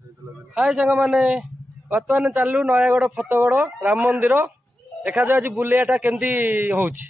हाय सांग मैंने बर्तमान चलू नयागढ़ फतेगढ़ राम मंदिर देखा आज बुलियाटा केमती होउछि।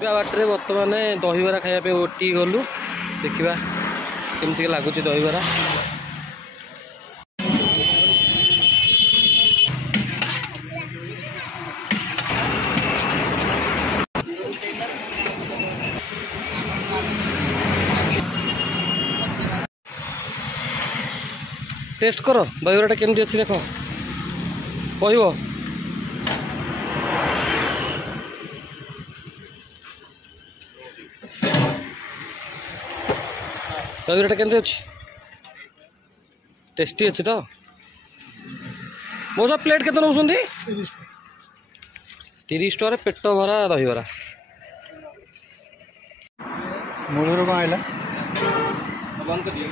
बाटे बर्तमान दहीबरा खाया उठी गलु देखा केमती लगुच दहीबरा। टेस्ट कर दहीबराटा केमती अच्छी देख कह दहीबराटा केमती अच्छी टेस्टी अच्छी तो बहुत प्लेट के नौ 30 टका पेट भरा दहीबरा मूल कौन आइला बंद कर दिया।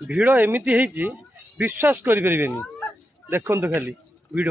भिड़ एमती है विश्वास करें देखु खाली भिड़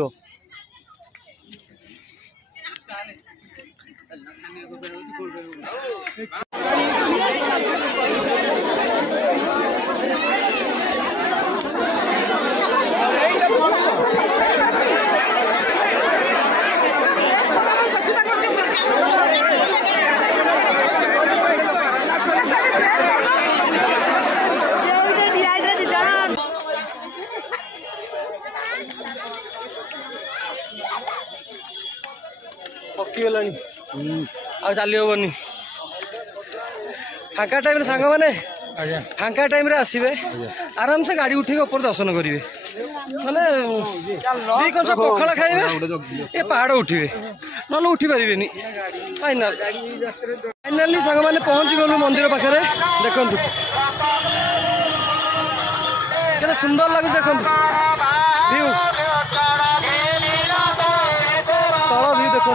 पकीगला आ चली हेनी फांका टाइम सांग मैंने फांका टाइम आसवे आराम से गाड़ी उठे ऊपर दर्शन करेंगे ना दी कंस पखाड़ खाइबे ये पहाड़ उठे ना उठी पारे फाइनाली सांग मैंने पहुंची गलु मंदिर पाखे देखु के सुंदर लगुच देखु व्यू तल व्यू देखु